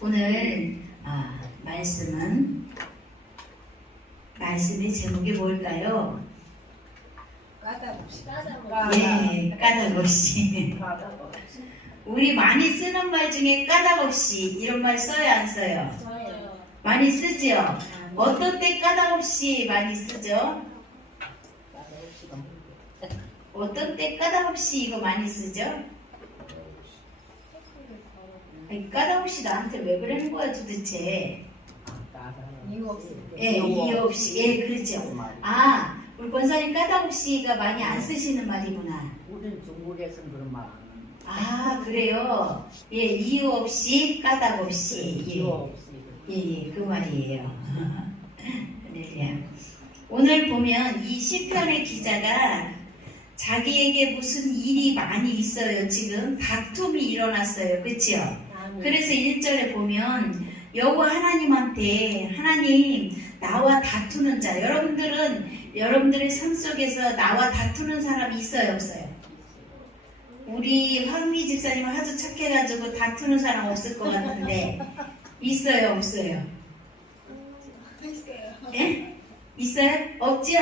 오늘 말씀의 제목이 뭘까요? 예, 까닭없이. 우리 많이 쓰는 말 중에 까닭없이 이런 말 써요, 안 써요? 많이 쓰죠? 어떤 때 까닭없이 많이 쓰죠? 어떤 때 까닭없이 이거 많이 쓰죠? 아니, 까닭없이 나한테 왜 그러는 거야 도대체? 이유 없이. 예, 이유 없이. 예, 그렇죠. 우리 권사님 까닭없이가 많이 안 쓰시는 말이구나. 우리는 중국에서는 그런 말 안 하는. 그래요. 예, 이유 없이 까닭없이. 이유 없이. 예, 그 말이에요. 네. 오늘 보면 이 시편의 기자가 자기에게 무슨 일이 많이 있어요. 지금 다툼이 일어났어요. 그렇죠? 그래서 1절에 보면 여호와 하나님한테 하나님 나와 다투는 자, 여러분들의 삶 속에서 나와 다투는 사람이 있어요, 없어요? 우리 황미 집사님은 아주 착해가지고 다투는 사람 없을 것 같은데 있어요, 없어요? 있어요. 예? 있어요? 없죠?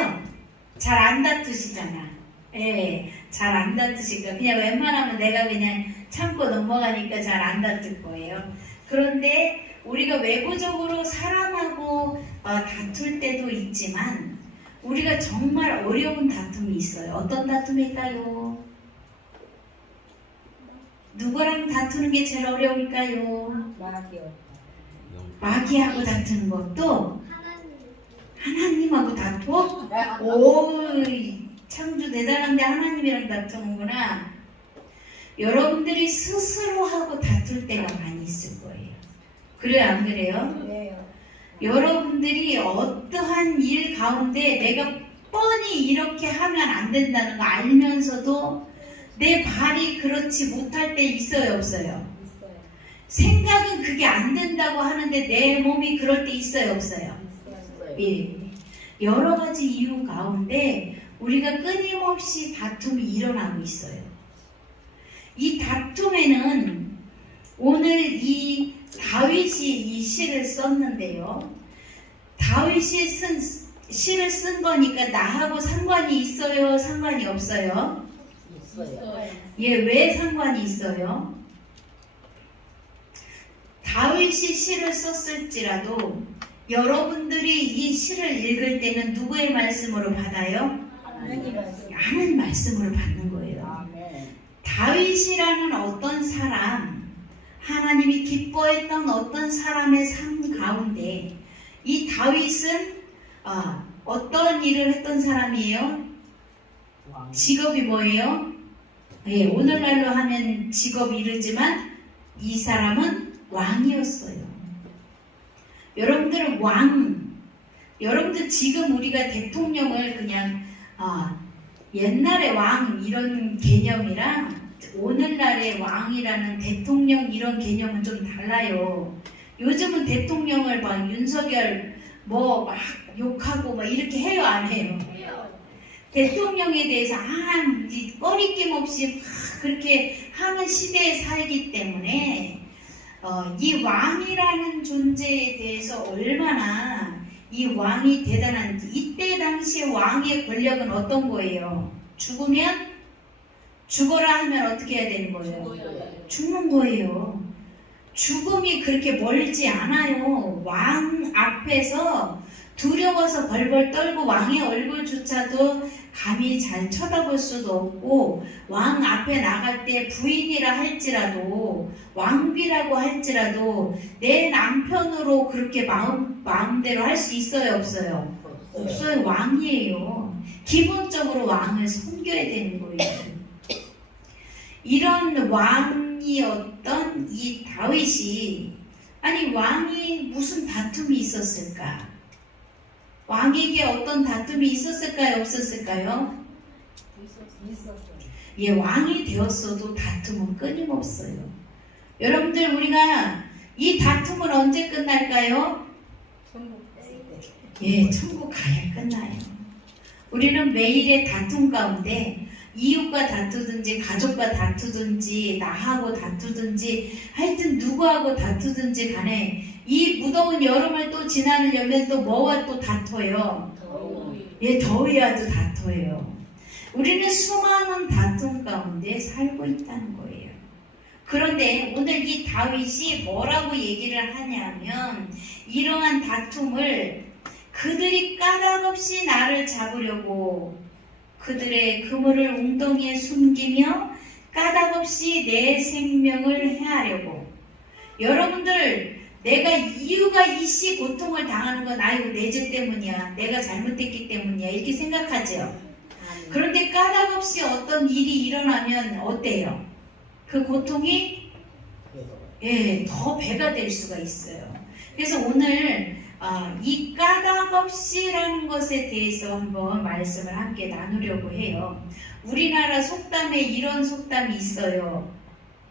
잘 안 다투시잖아. 예, 잘 안 다투시니까 그냥 웬만하면 내가 그냥 참고 넘어가니까 잘 안 다툴 거예요. 그런데 우리가 외부적으로 사람하고 다툴 때도 있지만 우리가 정말 어려운 다툼이 있어요. 어떤 다툼일까요? 누구랑 다투는 게 제일 어려울까요? 마귀하고 다투는 것도 하나님하고 다투어? 오, 창조 대단한데 하나님이랑 다투는구나. 여러분들이 스스로 하고 다툴 때가 많이 있을 거예요. 그래요, 안 그래요? 네. 여러분들이 어떠한 일 가운데 내가 뻔히 이렇게 하면 안 된다는 거 알면서도 내 발이 그렇지 못할 때 있어요, 없어요? 있어요. 생각은 그게 안 된다고 하는데 내 몸이 그럴 때 있어요, 없어요? 예. 여러 가지 이유 가운데 우리가 끊임없이 다툼이 일어나고 있어요. 이 다툼에는 오늘 이 다윗이 이 시를 썼는데요. 다윗이 시를 쓴 거니까 나하고 상관이 있어요? 상관이 없어요? 있어요. 예, 왜 상관이 있어요? 다윗이 시를 썼을지라도 여러분들이 이 시를 읽을 때는 누구의 말씀으로 받아요? 하나님 말씀으로 받는 거예요. 아멘. 다윗이라는 어떤 사람, 하나님이 기뻐했던 어떤 사람의 삶 가운데 이 다윗은 어떤 일을 했던 사람이에요? 직업이 뭐예요? 예, 오늘날로 하면 직업이 이르지만 이 사람은 왕이었어요. 여러분들 지금 우리가 대통령을 그냥 옛날의 왕 이런 개념이랑 오늘날의 왕이라는 대통령 이런 개념은 좀 달라요. 요즘은 대통령을 막 윤석열 뭐 막 욕하고 막 이렇게 해요, 안 해요? 대통령에 대해서 꺼리낌 없이 막 그렇게 하는 시대에 살기 때문에 이 왕이라는 존재에 대해서 얼마나 이 왕이 대단한지. 이때 당시에 왕의 권력은 어떤 거예요? 죽어라 하면 어떻게 해야 되는 거예요? 죽는 거예요. 죽음이 그렇게 멀지 않아요. 왕 앞에서 두려워서 벌벌 떨고 왕의 얼굴조차도 감히 잘 쳐다볼 수도 없고 왕 앞에 나갈 때 부인이라 할지라도 왕비라고 할지라도 내 남편으로 그렇게 마음대로 할 수 있어요, 없어요? 없어요. 왕이에요. 기본적으로 왕을 섬겨야 되는 거예요. 이런 왕이었던 이 다윗이 왕이 무슨 다툼이 있었을까? 왕에게 어떤 다툼이 있었을까요? 없었을까요? 있었어요. 예, 왕이 되었어도 다툼은 끊임없어요. 여러분들 우리가 이 다툼은 언제 끝날까요? 천국 갔을 때. 예, 천국 가야 끝나요. 우리는 매일의 다툼 가운데 이웃과 다투든지 가족과 다투든지 나하고 다투든지 하여튼 누구하고 다투든지 간에 이 무더운 여름을 또 지나려면 또 뭐와 또 다퉈요? 예, 더위와도 다퉈요. 우리는 수많은 다툼 가운데 살고 있다는 거예요. 그런데 오늘 이 다윗이 뭐라고 얘기를 하냐면 이러한 다툼을 그들이 까닭없이 나를 잡으려고 그들의 그물을 웅덩이에 숨기며 까닭없이 내 생명을 해하려고. 여러분들, 내가 이유가 이씨 고통을 당하는 건 아이고 내 죄 때문이야, 내가 잘못했기 때문이야 이렇게 생각하죠. 그런데 까닭없이 어떤 일이 일어나면 어때요? 그 고통이 더 배가 될 수가 있어요. 그래서 오늘 이 까닭없이라는 것에 대해서 한번 말씀을 함께 나누려고 해요. 우리나라 속담에 이런 속담이 있어요.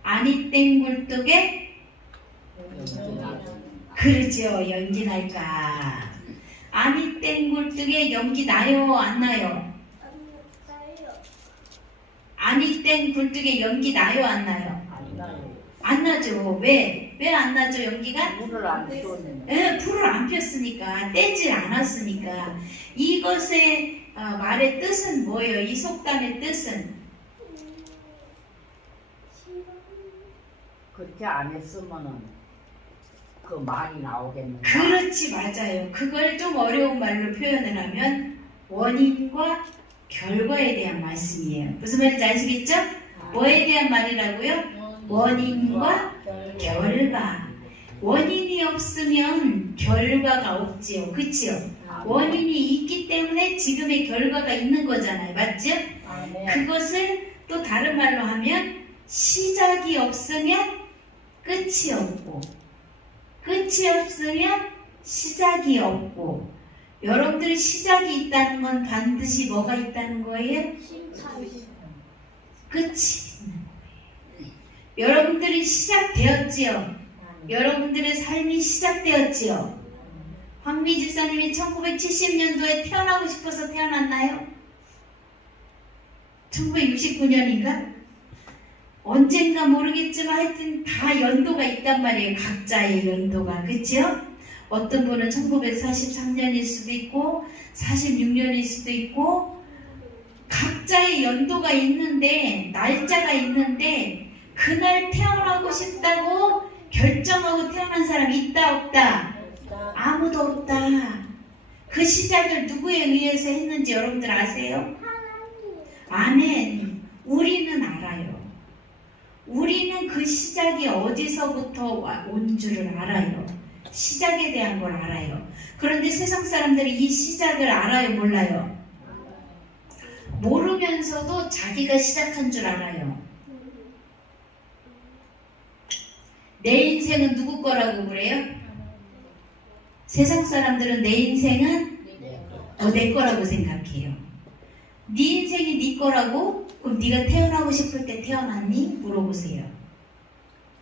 아니 땡 굴뚝에 그렇죠. 연기 날까. 아니 땡 굴뚝에 연기 나요 안 나요? 아니 땡 굴뚝에 연기 나요 안 나요? 안 나요. 안 나죠. 왜 안 나죠 연기가? 물을 안 줬는데. 예, 불을 안 폈으니까, 떼질 않았으니까. 이것의 말의 뜻은 뭐예요? 이 속담의 뜻은? 그렇게 안 했으면은 그 말이 나오겠는가? 그렇지, 맞아요. 그걸 좀 어려운 말로 표현을 하면 원인과 결과에 대한 말씀이에요. 무슨 말인지 아시겠죠? 뭐에 대한 말이라고요? 원인과 결과. 원인이 없으면 결과가 없지요. 그치요? 원인이 있기 때문에 지금의 결과가 있는 거잖아요. 맞죠? 그것을 또 다른 말로 하면 시작이 없으면 끝이 없고 끝이 없으면 시작이 없고. 여러분들이 시작이 있다는 건 반드시 뭐가 있다는 거예요? 끝이 있는 거예요. 여러분들이 시작되었지요. 여러분들의 삶이 시작되었지요. 황미 집사님이 1970년도에 태어나고 싶어서 태어났나요? 1969년인가? 언젠가 모르겠지만 하여튼 다 연도가 있단 말이에요. 각자의 연도가. 그치요? 어떤 분은 1943년일 수도 있고 46년일 수도 있고 각자의 연도가 있는데 날짜가 있는데 그날 태어나고 싶다고 결정하고 태어난 사람이 있다 없다? 아무도 없다. 그 시작을 누구에 의해서 했는지 여러분들 아세요? 아멘. 우리는 알아요. 우리는 그 시작이 어디서부터 온 줄을 알아요. 시작에 대한 걸 알아요. 그런데 세상 사람들이 이 시작을 알아요, 몰라요? 모르면서도 자기가 시작한 줄 알아요. 내 인생은 누구 거라고 그래요? 세상 사람들은 내 인생은 내 거라고 생각해요. 네 인생이 네 거라고? 그럼 네가 태어나고 싶을 때 태어났니? 물어보세요.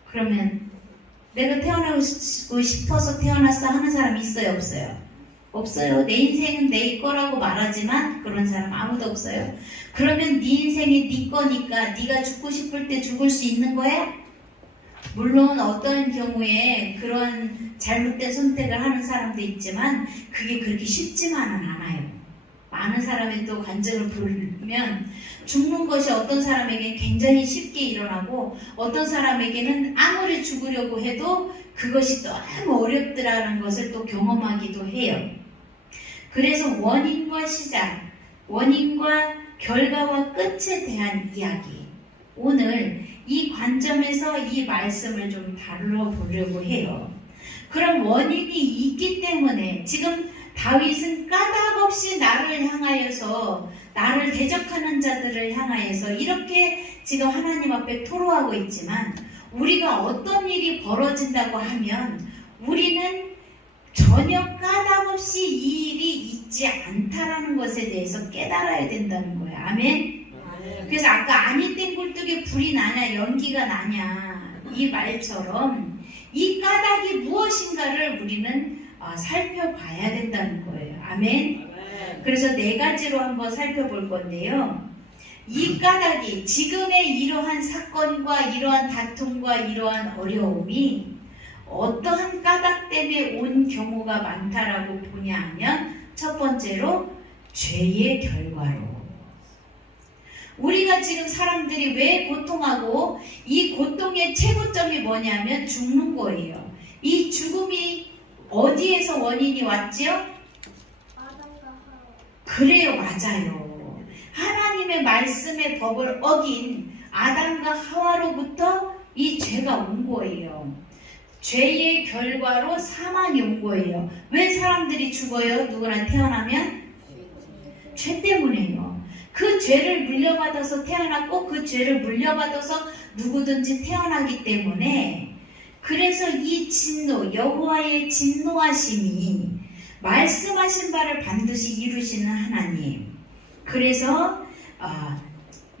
그러면 내가 태어나고 싶어서 태어났어 하는 사람 있어요, 없어요? 없어요. 내 인생은 내 거라고 말하지만 그런 사람 아무도 없어요. 그러면 네 인생이 네 거니까 네가 죽고 싶을 때 죽을 수 있는 거야? 물론 어떤 경우에 그런 잘못된 선택을 하는 사람도 있지만 그게 그렇게 쉽지만은 않아요. 많은 사람이 또 간증을 부르면 죽는 것이 어떤 사람에게는 굉장히 쉽게 일어나고 어떤 사람에게는 아무리 죽으려고 해도 그것이 너무 어렵더라는 것을 또 경험하기도 해요. 그래서 원인과 시작, 원인과 결과와 끝에 대한 이야기, 오늘 이 관점에서 이 말씀을 좀 다뤄보려고 해요. 그럼 원인이 있기 때문에 지금 다윗은 까닭없이 나를 향하여서, 나를 대적하는 자들을 향하여서 이렇게 지금 하나님 앞에 토로하고 있지만 우리가 어떤 일이 벌어진다고 하면 우리는 전혀 까닭없이 이 일이 있지 않다라는 것에 대해서 깨달아야 된다는 거예요. 아멘? 그래서 아까 아니 땡 굴뚝에 불이 나냐 연기가 나냐 이 말처럼 이 까닭이 무엇인가를 우리는 살펴봐야 된다는 거예요. 아멘? 그래서 네 가지로 한번 살펴볼 건데요. 이 까닭이 지금의 이러한 사건과 이러한 다툼과 이러한 어려움이 어떠한 까닭 때문에 온 경우가 많다라고 보냐 하면 첫 번째로 죄의 결과로. 우리가 지금 사람들이 왜 고통하고 이 고통의 최고점이 뭐냐면 죽는 거예요. 이 죽음이 어디에서 원인이 왔지요? 그래요, 맞아요. 하나님의 말씀의 법을 어긴 아담과 하와로부터 이 죄가 온 거예요. 죄의 결과로 사망이 온 거예요. 왜 사람들이 죽어요? 누구나 태어나면? 죄 때문에요. 그 죄를 물려받아서 태어났고 그 죄를 물려받아서 누구든지 태어나기 때문에 그래서 이 진노, 여호와의 진노하심이 말씀하신 바를 반드시 이루시는 하나님. 그래서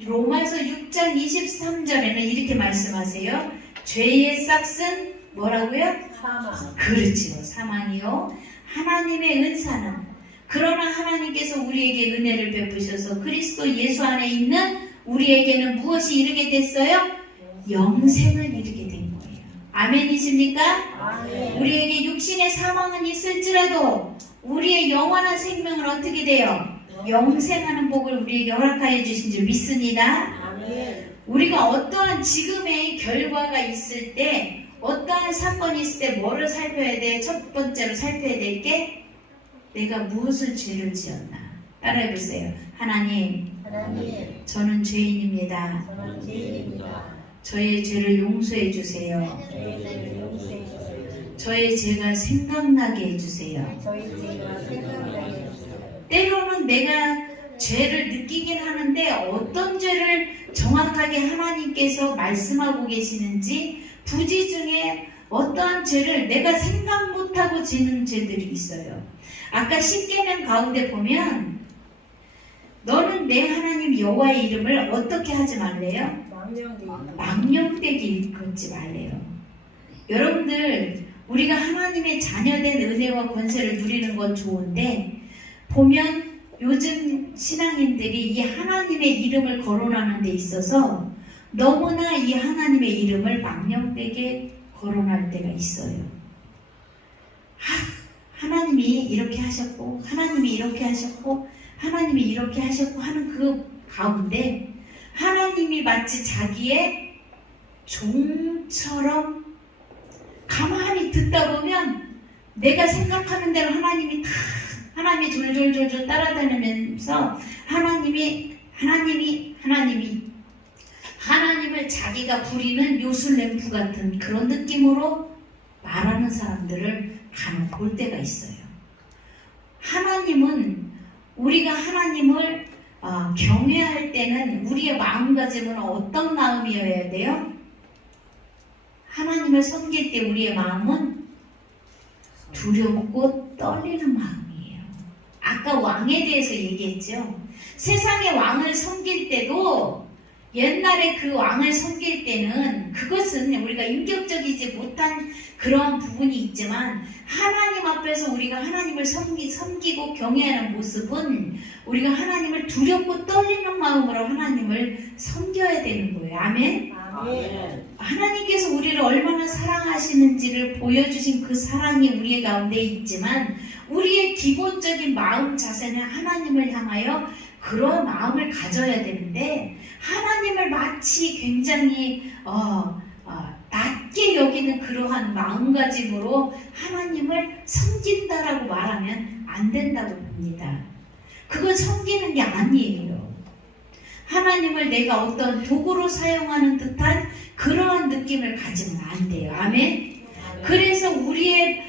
로마서 6장 23절에는 이렇게 말씀하세요. 죄의 싹은 뭐라고요? 사망. 그렇지요. 사망이요. 하나님의 은사는 그러나 하나님께서 우리에게 은혜를 베푸셔서 그리스도 예수 안에 있는 우리에게는 무엇이 이르게 됐어요? 영생을 이르게 된 거예요. 아멘이십니까? 아멘. 우리에게 육신의 사망은 있을지라도 우리의 영원한 생명은 어떻게 돼요? 영생하는 복을 우리에게 허락하여 주신 줄 믿습니다. 아멘. 우리가 어떠한 지금의 결과가 있을 때 어떠한 사건이 있을 때 뭐를 살펴야 돼요? 첫 번째로 살펴야 될 게 내가 무엇을 죄를 지었나. 따라해보세요. 하나님, 저는 죄인입니다. 저는 죄인입니다. 저의 죄를 용서해 주세요. 저희 죄를 용서해 주세요. 저의 죄가 생각나게 해주세요. 저희 죄가 생각나게 해주세요. 때로는 내가 죄를 느끼긴 하는데 어떤 죄를 정확하게 하나님께서 말씀하고 계시는지 부지 중에 어떠한 죄를 내가 생각 못하고 지는 죄들이 있어요. 아까 10계명 가운데 보면 너는 내 하나님 여호와의 이름을 어떻게 하지 말래요? 망령되게 일컫지 말래요. 여러분들 우리가 하나님의 자녀된 은혜와 권세를 누리는 건 좋은데 보면 요즘 신앙인들이 이 하나님의 이름을 거론하는 데 있어서 너무나 이 하나님의 이름을 망령되게 거론할 때가 있어요. 하나님이 이렇게 하셨고 하나님이 이렇게 하셨고 하나님이 이렇게 하셨고 하는 그 가운데 하나님이 마치 자기의 종처럼 가만히 듣다 보면 내가 생각하는 대로 하나님이 졸졸졸졸 따라다니면서 하나님을 자기가 부리는 요술램프 같은 그런 느낌으로 말하는 사람들을 간혹 볼 때가 있어요. 하나님은 우리가 하나님을 경외할 때는 우리의 마음가짐은 어떤 마음이어야 돼요? 하나님을 섬길 때 우리의 마음은 두렵고 떨리는 마음이에요. 아까 왕에 대해서 얘기했죠. 세상의 왕을 섬길 때도 옛날에 그 왕을 섬길 때는 그것은 우리가 인격적이지 못한 그러한 부분이 있지만 하나님 앞에서 우리가 하나님을 섬기고 경외하는 모습은 우리가 하나님을 두렵고 떨리는 마음으로 하나님을 섬겨야 되는 거예요. 아멘? 아멘. 하나님께서 우리를 얼마나 사랑하시는지를 보여주신 그 사랑이 우리의 가운데 있지만 우리의 기본적인 마음 자세는 하나님을 향하여 그런 마음을 가져야 되는데 하나님을 마치 굉장히 낮게 여기는 그러한 마음가짐으로 하나님을 섬긴다라고 말하면 안 된다고 봅니다. 그건 섬기는 게 아니에요. 하나님을 내가 어떤 도구로 사용하는 듯한 그러한 느낌을 가지면 안 돼요. 아멘? 그래서 우리의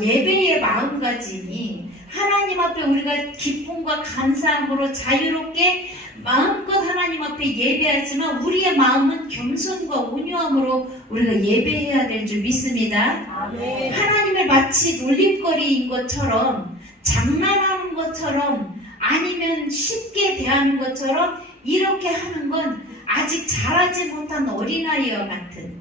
예배의 마음가짐이 하나님 앞에 우리가 기쁨과 감사함으로 자유롭게 마음껏 하나님 앞에 예배하지만 우리의 마음은 겸손과 온유함으로 우리가 예배해야 될 줄 믿습니다. 아멘. 하나님을 마치 놀림거리인 것처럼 장난하는 것처럼 아니면 쉽게 대하는 것처럼 이렇게 하는 건 아직 자라지 못한 어린아이와 같은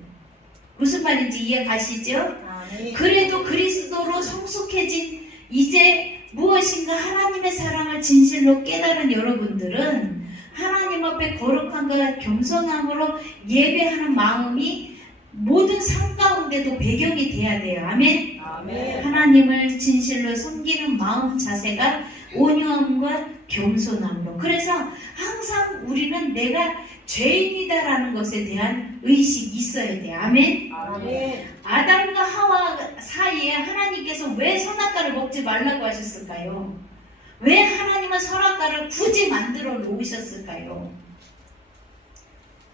무슨 말인지 이해 가시죠? 아멘. 그래도 그리스도로 성숙해진 이제 무엇인가 하나님의 사랑을 진실로 깨달은 여러분들은 하나님 앞에 거룩함과 겸손함으로 예배하는 마음이 모든 삶 가운데도 배경이 돼야 돼요. 아멘. 아멘. 하나님을 진실로 섬기는 마음 자세가 온유함과 겸손함으로. 그래서 항상 우리는 내가 죄인이다라는 것에 대한 의식이 있어야 돼요. 아멘. 아멘. 아담과 하와 사이에 하나님께서 왜 선악과를 먹지 말라고 하셨을까요? 왜 하나님은 선악과를 굳이 만들어 놓으셨을까요?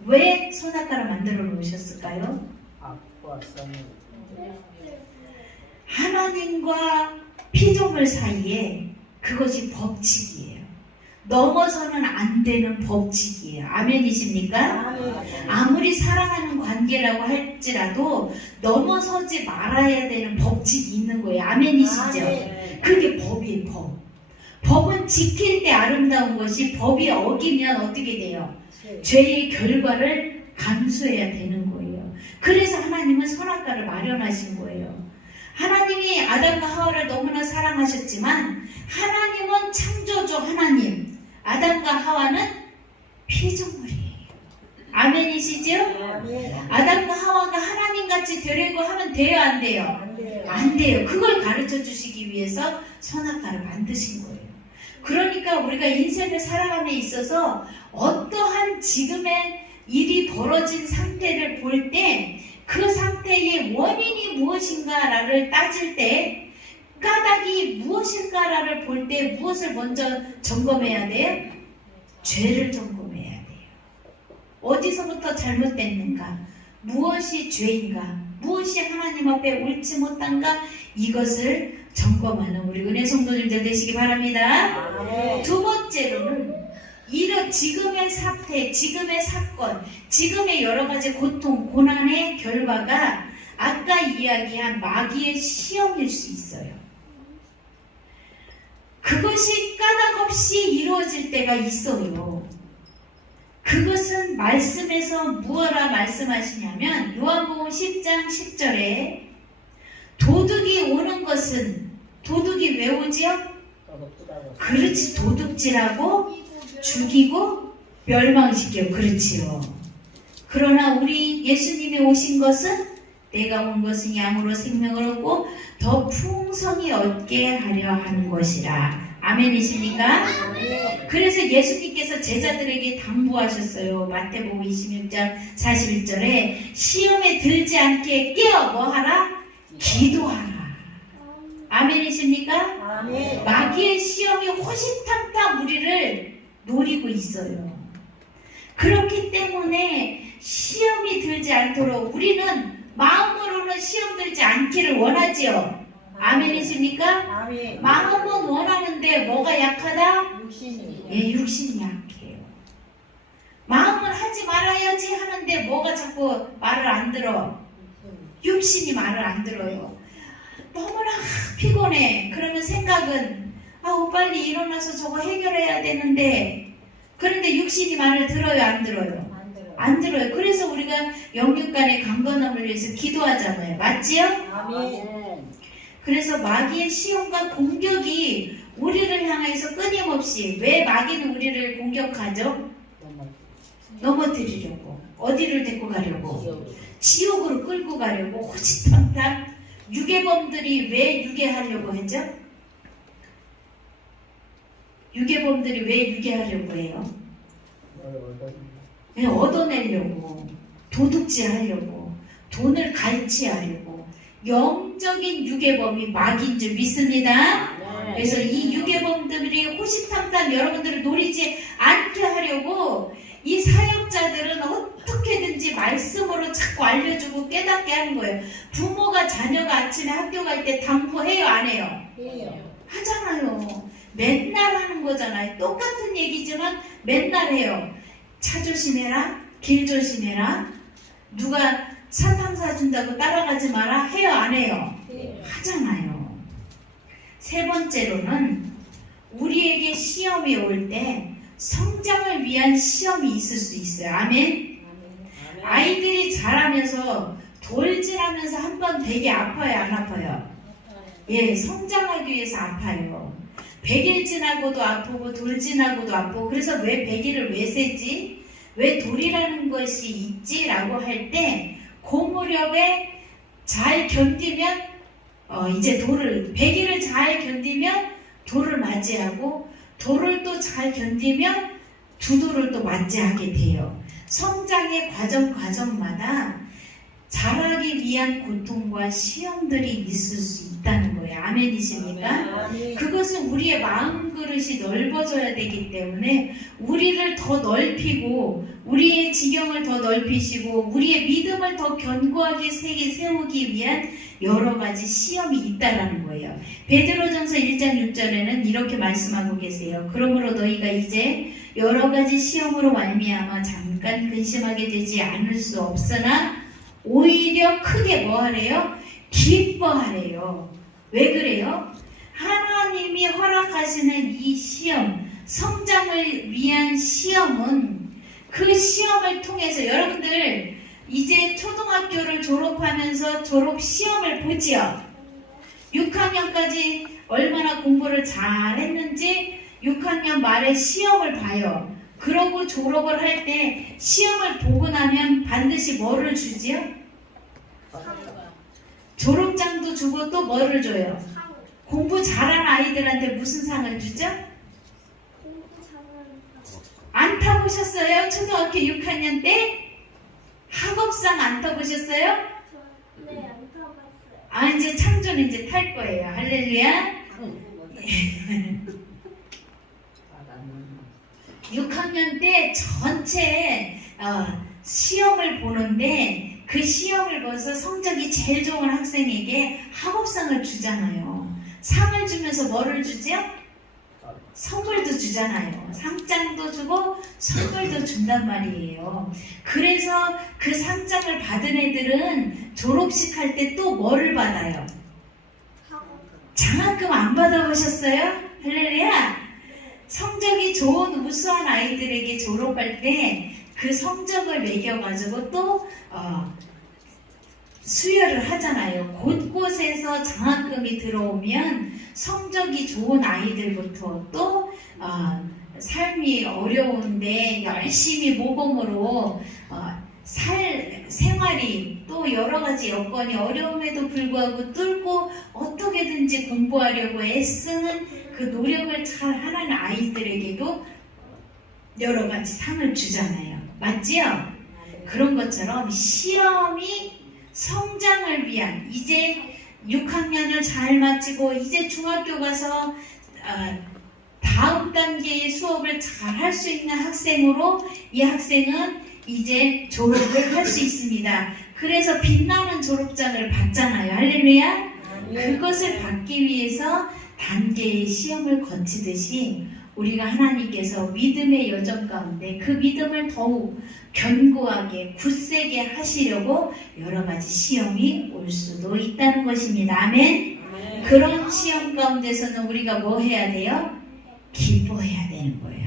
왜 선악과를 만들어 놓으셨을까요? 악과 썸을 하나님과 피조물 사이에 그것이 법칙이에요. 넘어서는 안 되는 법칙이에요. 아멘이십니까? 아멘. 아무리 사랑하는 관계라고 할지라도 넘어서지 말아야 되는 법칙이 있는 거예요. 아멘이시죠? 아멘. 그게 법이에요. 법. 법은 지킬 때 아름다운 것이 법이 어기면 어떻게 돼요? 죄의 결과를 감수해야 되는 거예요. 그래서 하나님은 선악과를 마련하신 거예요. 하나님이 아담과 하와를 너무나 사랑하셨지만 하나님은 창조주 하나님, 아담과 하와는 피조물이에요. 아멘이시죠? 아멘. 아담과 하와가 하나님같이 되려고 하면 돼요, 안 돼요? 안 돼요. 안 돼요. 그걸 가르쳐 주시기 위해서 선악과를 만드신 거예요. 그러니까 우리가 인생을 살아감에 있어서 어떠한 지금의 일이 벌어진 상태를 볼 때 그 상태의 원인이 무엇인가를 따질 때 까닭이 무엇일까를 볼 때 무엇을 먼저 점검해야 돼요? 죄를 점검해야 돼요. 어디서부터 잘못됐는가? 무엇이 죄인가? 무엇이 하나님 앞에 옳지 못한가? 이것을 점검하는 우리 은혜 성도님들 되시기 바랍니다. 아멘. 두 번째로는 이런 지금의 사태, 지금의 사건, 지금의 여러 가지 고통, 고난의 결과가 아까 이야기한 마귀의 시험일 수 있어요. 그것이 까닭 없이 이루어질 때가 있어요. 그것은 말씀에서 무엇라 말씀하시냐면 요한복음 10장 10절에 도둑이 오는 것은 도둑이 왜 오지요? 그렇지, 도둑질하고 죽이고 멸망시켜. 그렇지요. 그러나 우리 예수님이 오신 것은 내가 온 것은 양으로 생명을 얻고 더 풍성히 얻게 하려 하는 것이라. 아멘이십니까? 아멘. 그래서 예수님께서 제자들에게 당부하셨어요. 마태복음 26장 41절에 시험에 들지 않게 깨어 뭐하라? 기도하라. 아멘이십니까? 아멘. 마귀의 시험이 호시탐탐 우리를 노리고 있어요. 그렇기 때문에 시험이 들지 않도록 우리는 마음으로는 시험 들지 않기를 원하지요. 아멘이십니까? 아멘. 마음은 원하는데 뭐가 약하다? 육신이. 예, 육신이 약해요. 마음은 하지 말아야지 하는데 뭐가 자꾸 말을 안 들어? 육신이 말을 안 들어요. 너무나 피곤해. 그러면 생각은 아우 빨리 일어나서 저거 해결해야 되는데, 그런데 육신이 말을 들어요, 안 들어요? 안 들어요. 안 들어요. 그래서 우리가 영육간의 강건함을 위해서 기도하잖아요. 맞지요? 아멘. 그래서 마귀의 시험과 공격이 우리를 향해서 끊임없이, 왜 마귀는 우리를 공격하죠? 넘어뜨리려고. 어디를 데리고 가려고? 지옥으로 끌고 가려고 호시탐탐. 유괴범들이 왜 유괴하려고 했죠? 유괴범들이 왜 유괴하려고 해요? 왜 얻어내려고, 도둑질하려고, 돈을 갈취하려고. 영적인 유괴범이 마귀인 줄 믿습니다. 그래서 이 유괴범들이 호시탐탐 여러분들을 노리지 않게 하려고 이 사역자들은 어떻게든지 말씀으로 자꾸 알려주고 깨닫게 하는 거예요. 부모가 자녀가 아침에 학교 갈 때 당부해요, 안 해요? 해요. 하잖아요. 맨날 하는 거잖아요. 똑같은 얘기지만 맨날 해요. 차 조심해라, 길 조심해라, 누가 사탕 사준다고 따라가지 마라, 해요, 안 해요? 해요. 하잖아요. 세 번째로는 우리에게 시험이 올 때 성장을 위한 시험이 있을 수 있어요. 아멘. 아이들이 자라면서 돌질하면서 한 번 되게 아파요, 안 아파요? 예, 성장하기 위해서 아파요. 100일 지나고도 아프고 돌 지나고도 아프고 그래서 왜 100일을 왜 세지? 왜 돌이라는 것이 있지라고 할 때 그 무렵에 잘 견디면 이제 돌을 100일을 잘 견디면 돌을 맞이하고 돌을 또 잘 견디면 두 돌을 또 맞이하게 돼요. 성장의 과정마다 자라기 위한 고통과 시험들이 있을 수 있다는 거예요. 아멘이십니까? 그것은 우리의 마음 그릇이 넓어져야 되기 때문에 우리를 더 넓히고 우리의 지경을 더 넓히시고 우리의 믿음을 더 견고하게 세우기 위한 여러 가지 시험이 있다라는 거예요. 베드로전서 1장 6절에는 이렇게 말씀하고 계세요. 그러므로 너희가 이제 여러 가지 시험으로 말미암아 잠깐 근심하게 되지 않을 수 없으나 오히려 크게 뭐 하래요? 기뻐하래요. 왜 그래요? 하나님이 허락하시는 이 시험, 성장을 위한 시험은 그 시험을 통해서 여러분들 이제 초등학교를 졸업하면서 졸업 시험을 보지요. 6학년까지 얼마나 공부를 잘했는지 6학년 말에 시험을 봐요. 그러고 졸업을 할 때 시험을 보고 나면 반드시 뭐를 주지요? 졸업장도 주고 또 뭐를 줘요? 공부 잘한 아이들한테 무슨 상을 주죠? 안 타보셨어요? 초등학교 6학년 때? 학업상 안 타보셨어요? 네, 안 타봤어요. 아, 이제 창조는 이제 탈 거예요. 할렐루야. 6학년 때 전체 시험을 보는데 그 시험을 봐서 성적이 제일 좋은 학생에게 학업상을 주잖아요. 상을 주면서 뭐를 주죠? 선물도 주잖아요. 상장도 주고 선물도 준단 말이에요. 그래서 그 상장을 받은 애들은 졸업식 할 때 또 뭐를 받아요? 장학금 안 받아보셨어요? 할렐루야. 성적이 좋은 우수한 아이들에게 졸업할 때 그 성적을 매겨가지고 또 수여를 하잖아요. 곳곳에서 장학금이 들어오면 성적이 좋은 아이들부터 또 삶이 어려운데 열심히 모범으로 생활이 또 여러 가지 여건이 어려움에도 불구하고 뚫고 어떻게든지 공부하려고 애쓰는 그 노력을 잘 하는 아이들에게도 여러 가지 상을 주잖아요. 맞지요? 그런 것처럼 시험이 성장을 위한 이제 6학년을 잘 마치고 이제 중학교 가서 다음 단계의 수업을 잘 할 수 있는 학생으로 이 학생은 이제 졸업을 할 수 있습니다. 그래서 빛나는 졸업장을 받잖아요. 할렐루야. 그것을 받기 위해서 단계의 시험을 거치듯이 우리가 하나님께서 믿음의 여정 가운데 그 믿음을 더욱 견고하게 굳세게 하시려고 여러 가지 시험이 올 수도 있다는 것입니다. 아멘. 그런 시험 가운데서는 우리가 뭐 해야 돼요? 기뻐해야 되는 거예요.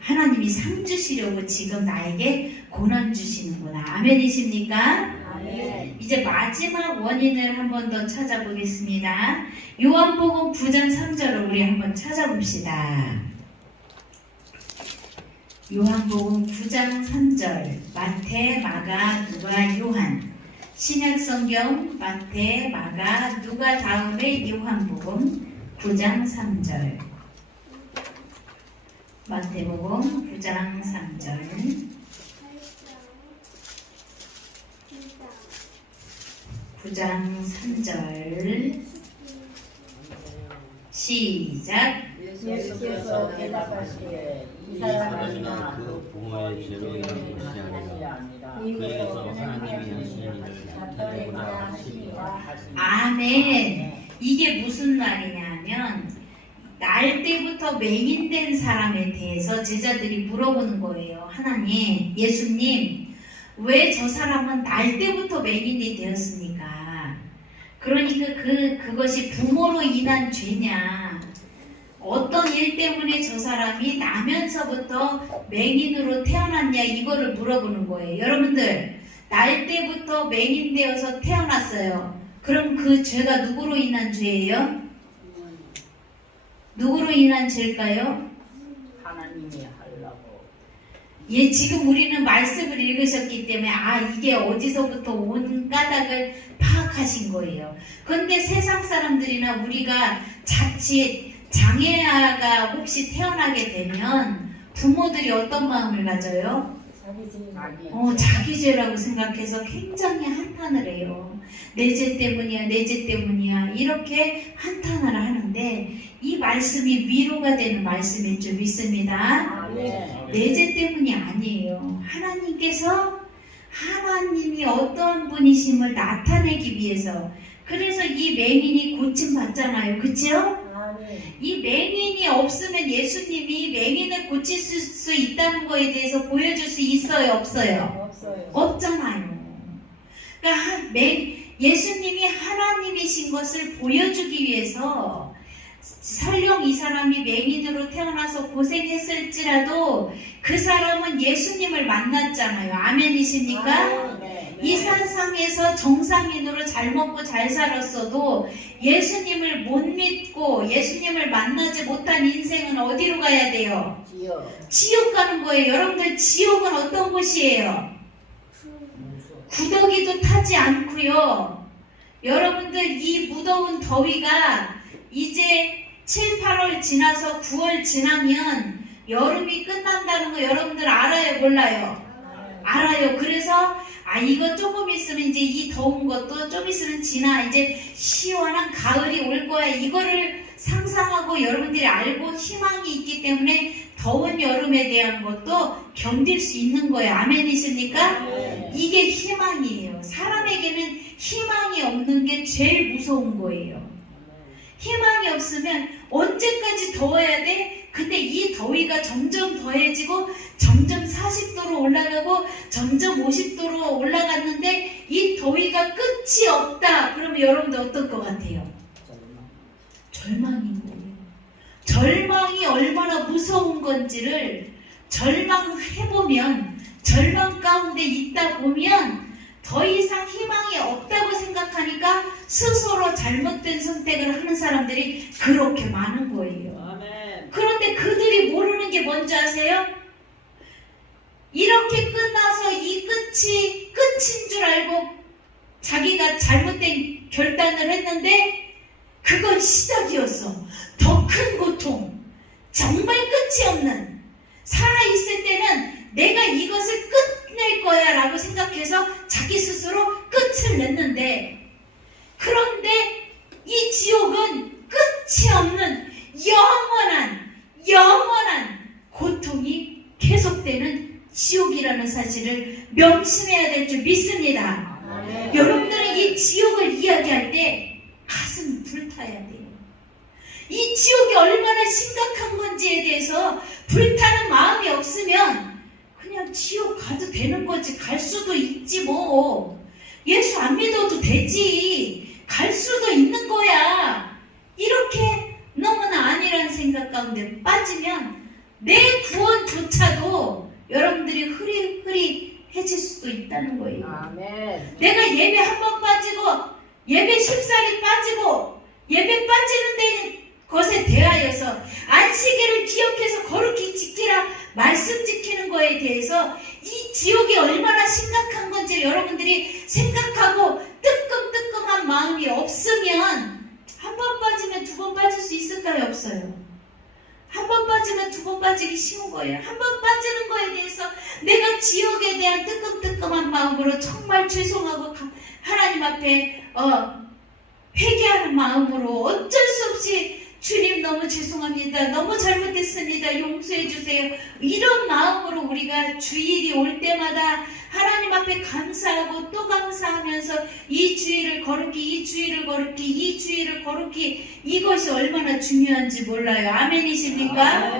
하나님이 상 주시려고 지금 나에게 고난 주시는구나. 아멘이십니까? 아멘. 이제 마지막 원인을 한 번 더 찾아보겠습니다. 요한복음 9장 3절을 우리 한번 찾아봅시다. 요한복음 9장 3절 마태, 마가, 누가, 요한. 신약성경 마태, 마가, 누가 다음에 요한복음 9장 3절. 마태복음 9장 3절. 9장 3절. 시작. 예수께서 대답하시되 이 사람이나 그 부모의 죄로 인한 것이 아니라 그에서 하나님이 하시는 일을 누구나 하시리라. 아멘. 이게 무슨 말이냐면 날 때부터 맹인된 사람에 대해서 제자들이 물어보는 거예요. 하나님, 예수님, 왜 저 사람은 날 때부터 맹인이 되었습니까? 그러니까 그것이 부모로 인한 죄냐? 어떤 일 때문에 저 사람이 나면서부터 맹인으로 태어났냐? 이거를 물어보는 거예요. 여러분들, 날 때부터 맹인되어서 태어났어요. 그럼 그 죄가 누구로 인한 죄예요? 누구로 인한 죄일까요? 하나님이 하려고. 예, 지금 우리는 말씀을 읽으셨기 때문에 이게 어디서부터 온 까닭을 파악하신 거예요. 그런데 세상 사람들이나 우리가 자칫 장애아가 혹시 태어나게 되면 부모들이 어떤 마음을 가져요? 자기 죄라고 생각해서 굉장히 한탄을 해요. 내 죄 때문이야, 내 죄 때문이야, 이렇게 한탄을 하는데 이 말씀이 위로가 되는 말씀일 줄 믿습니다. 내 죄 때문이 아니에요. 하나님이 어떤 분이심을 나타내기 위해서, 그래서 이 맹인이 고침받잖아요. 그치요? 이 맹인이 없으면 예수님이 맹인을 고칠 수 있다는 거에 대해서 보여줄 수 있어요? 없어요? 없잖아요. 그러니까 예수님이 하나님이신 것을 보여주기 위해서 설령 이 사람이 맹인으로 태어나서 고생했을지라도 그 사람은 예수님을 만났잖아요. 아멘이십니까? 이 세상에서 정상인으로 잘 먹고 잘 살았어도 예수님을 못 믿고 예수님을 만나지 못한 인생은 어디로 가야 돼요? 지옥 가는 거예요. 여러분들, 지옥은 어떤 곳이에요? 구더기도 타지 않고요. 여러분들, 이 무더운 더위가 이제 7, 8월 지나서 9월 지나면 여름이 끝난다는 거 여러분들 알아요? 몰라요? 알아요. 그래서 이거 조금 있으면 이제 이 더운 것도 좀 있으면 지나, 이제 시원한 가을이 올 거야, 이거를 상상하고 여러분들이 알고 희망이 있기 때문에 더운 여름에 대한 것도 견딜 수 있는 거예요. 아멘이십니까? 이게 희망이에요. 사람에게는 희망이 없는 게 제일 무서운 거예요. 희망이 없으면 언제까지 더워야 돼? 근데 이 더위가 점점 더해지고 점점 40도로 올라가고 점점 50도로 올라갔는데 이 더위가 끝이 없다. 그러면 여러분들 어떨 것 같아요? 절망인 거예요. 절망이 얼마나 무서운 건지를 절망해보면, 절망 가운데 있다 보면 더 이상 희망이 없다고 생각하니까 스스로 잘못된 선택을 하는 사람들이 그렇게 많은 거예요. 그런데 그들이 모르는 게 뭔지 아세요? 이렇게 끝나서 이 끝인 줄 알고 자기가 잘못된 결단을 했는데 그건 시작이었어. 더 큰 고통, 정말 끝이 없는, 살아있을 때는 내가 이것을 끝낼 거야 라고 생각해서 자기 스스로 끝을 냈는데, 그런데 이 지옥은 끝이 없는 영원한 고통이 계속되는 지옥이라는 사실을 명심해야 될 줄 믿습니다. 여러분들은 이 지옥을 이야기할 때 가슴이 불타야 돼요. 이 지옥이 얼마나 심각한 건지에 대해서 불타는 마음이 없으면 그냥 지옥 가도 되는 거지, 갈 수도 있지 뭐, 예수 안 믿어도 되지, 갈 수도 있는 거야, 이렇게 너무나 아니라는 생각 가운데 빠지면 내 구원조차도 여러분들이 흐릿해질 수도 있다는 거예요. 내가 예배 한 번 빠지고 예배 쉽사리 빠지고 예배 빠지는 데 것에 대하여서 안식일을 기억해서 거룩히 지키라 말씀 지키는 거에 대해서 이 지옥이 얼마나 심각한 건지 여러분들이 생각하고 뜨끔뜨끔한 마음이 없으면 한 번 빠지면 두 번 빠질 수 있을까요? 없어요. 한 번 빠지면 두 번 빠지기 쉬운 거예요. 한 번 빠지는 거에 대해서 내가 지옥에 대한 뜨끔뜨끔한 마음으로 정말 죄송하고 하나님 앞에 회개하는 마음으로 어쩔 수 없이 주님 너무 죄송합니다, 너무 잘못했습니다, 용서해 주세요, 이런 마음으로 우리가 주일이 올 때마다 하나님 앞에 감사하고 또 감사하면서 이 주일을 거룩히, 이 주일을 거룩히, 이 주일을 거룩히, 이것이 얼마나 중요한지 몰라요. 아멘이십니까?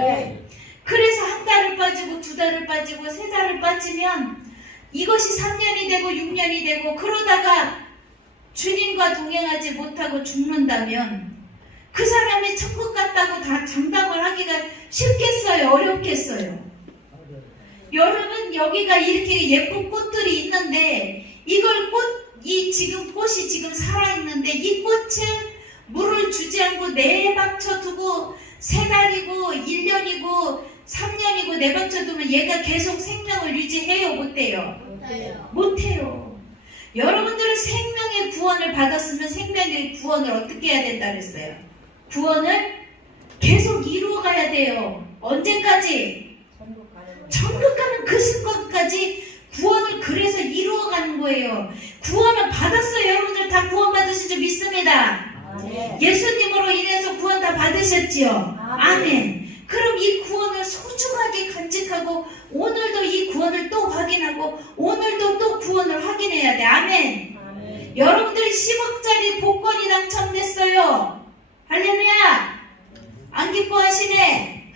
그래서 한 달을 빠지고 두 달을 빠지고 세 달을 빠지면 이것이 3년이 되고 6년이 되고 그러다가 주님과 동행하지 못하고 죽는다면 그 사람이 천국 갔다고 다 장담을 하기가 쉽겠어요? 어렵겠어요? 여러분, 여기가 이렇게 예쁜 꽃들이 있는데 이 지금 꽃이 지금 살아있는데 이 꽃을 물을 주지 않고 내방쳐두고 3달이고 1년이고 3년이고 내방쳐두면 얘가 계속 생명을 유지해요? 못해요? 못해요. 여러분들은 생명의 구원을 받았으면 생명의 구원을 어떻게 해야 된다 그랬어요? 구원을 계속 이루어가야 돼요. 언제까지? 천국 가는 그 순간까지 구원을 그래서 이루어가는 거예요. 구원을 받았어요. 여러분들 다 구원 받으신 줄 믿습니다. 예수님으로 인해서 구원 다 받으셨지요? 아멘. 그럼 이 구원을 소중하게 간직하고 오늘도 이 구원을 또 확인하고 오늘도 또 구원을 확인해야 돼. 아멘. 여러분들이 10억짜리 복권이 당첨됐어요. 할렐루야. 안 기뻐하시네.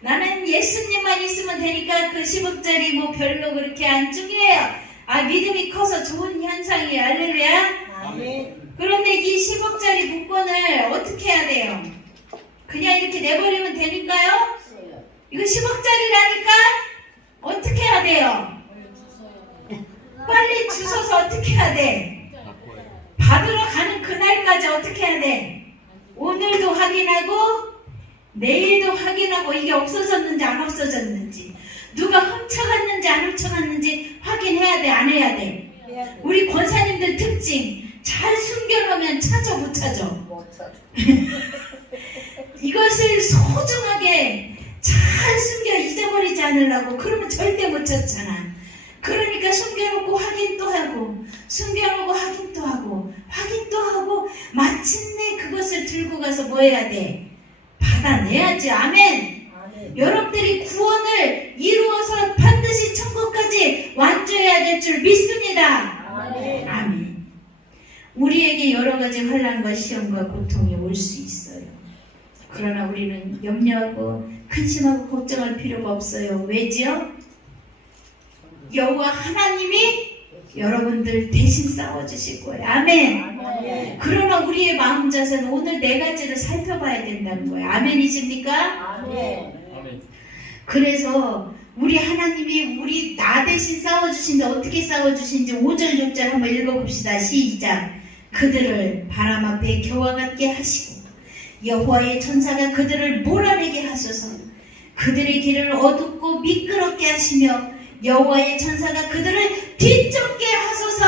나는 예수님만 있으면 되니까 그 10억짜리 뭐 별로 그렇게 안 중요해요. 믿음이 커서 좋은 현상이에요. 할렐루야. 그런데 이 10억짜리 복권을 어떻게 해야 돼요? 그냥 이렇게 내버리면 되니까요? 이거 10억짜리라니까? 어떻게 해야 돼요? 빨리 주워서 어떻게 해야 돼? 받으러 가는 그날까지 어떻게 해야 돼? 오늘도 확인하고 내일도 확인하고 이게 없어졌는지 안 없어졌는지 누가 훔쳐갔는지 안 훔쳐갔는지 확인해야 돼? 안 해야 돼? 우리 권사님들 특징 잘 숨겨놓으면 찾아 못 찾아? 이것을 소중하게 잘 숨겨 잊어버리지 않으려고 그러면 절대 못 찾잖아. 그러니까 숨겨놓고 확인 또 하고 숨겨놓고 확인 또 하고 확인 또 하고 마침내 그것을 들고 가서 뭐 해야 돼? 받아내야지. 아멘. 여러분들이 구원을 이루어서 반드시 천국까지 완주해야 될 줄 믿습니다. 아멘. 우리에게 여러 가지 환난과 시험과 고통이 올 수 있어요. 그러나 우리는 염려하고 근심하고 걱정할 필요가 없어요. 왜지요? 여호와 하나님이 여러분들 대신 싸워주실 거예요. 아멘. 그러나 우리의 마음 자세는 오늘 4가지를 살펴봐야 된다는 거예요. 아멘이십니까? 그래서 우리 하나님이 우리 나 대신 싸워주신데 어떻게 싸워주신지 5절 6절 한번 읽어봅시다. 시작. 그들을 바람 앞에 겨와 같게 하시고 여호와의 천사가 그들을 몰아내게 하소서. 그들의 길을 어둡고 미끄럽게 하시며 여호와의 천사가 그들을 뒤쫓게 하소서.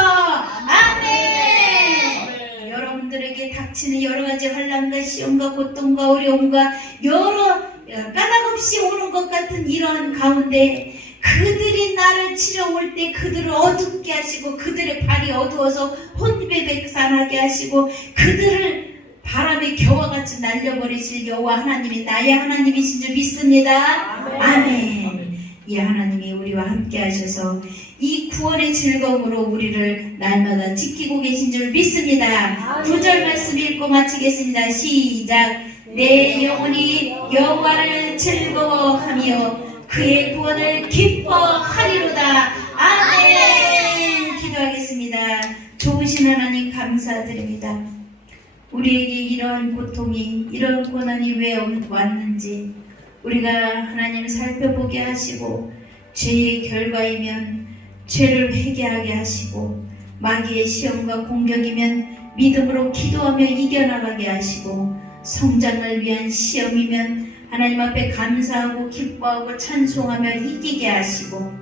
아멘. 여러분들에게 닥치는 여러 가지 환난과 시험과 고통과 어려움과 여러 까닭없이 오는 것 같은 이러한 가운데 그들이 나를 치러올 때 그들을 어둡게 하시고 그들의 발이 어두워서 혼비백산하게 하시고 그들을 바람에 겨와같이 날려버리실 여호와 하나님이 나의 하나님이신 줄 믿습니다. 아멘. 이 하나님이 우리와 함께 하셔서 이 구원의 즐거움으로 우리를 날마다 지키고 계신 줄 믿습니다. 9절 말씀 읽고 마치겠습니다. 시작. 내 영혼이 여호와를 즐거워하며 그의 구원을 기뻐하리로다. 아멘. 기도하겠습니다. 좋으신 하나님 감사드립니다. 우리에게 이런 고통이 이런 고난이 왜 왔는지 우리가 하나님을 살펴보게 하시고 죄의 결과이면 죄를 회개하게 하시고 마귀의 시험과 공격이면 믿음으로 기도하며 이겨나가게 하시고 성장을 위한 시험이면 하나님 앞에 감사하고 기뻐하고 찬송하며 이기게 하시고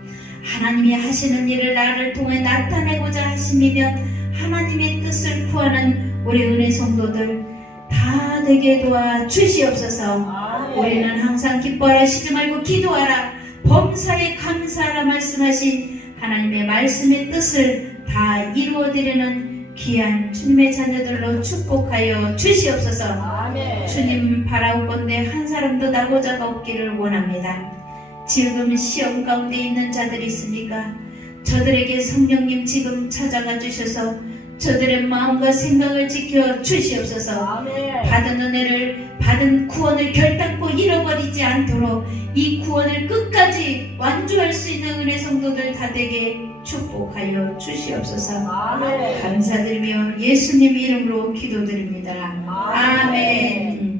하나님이 하시는 일을 나를 통해 나타내고자 하심이면 하나님의 뜻을 구하는 우리 은혜 성도들 다 되게 도와 주시옵소서. 우리는 항상 기뻐하라 쉬지 말고 기도하라 범사에 감사하라 말씀하신 하나님의 말씀의 뜻을 다 이루어드리는 귀한 주님의 자녀들로 축복하여 주시옵소서. 아멘. 주님 바라옵건대 한 사람도 나고자가 없기를 원합니다. 지금 시험 가운데 있는 자들이 있습니까? 저들에게 성령님 지금 찾아가 주셔서 저들의 마음과 생각을 지켜 주시옵소서. 아멘. 받은 은혜를 받은 구원을 결단코 잃어버리지 않도록 이 구원을 끝까지 완주할 수 있는 은혜 성도들 다 되게 축복하여 주시옵소서. 아멘. 감사드리며 예수님 이름으로 기도드립니다. 아멘.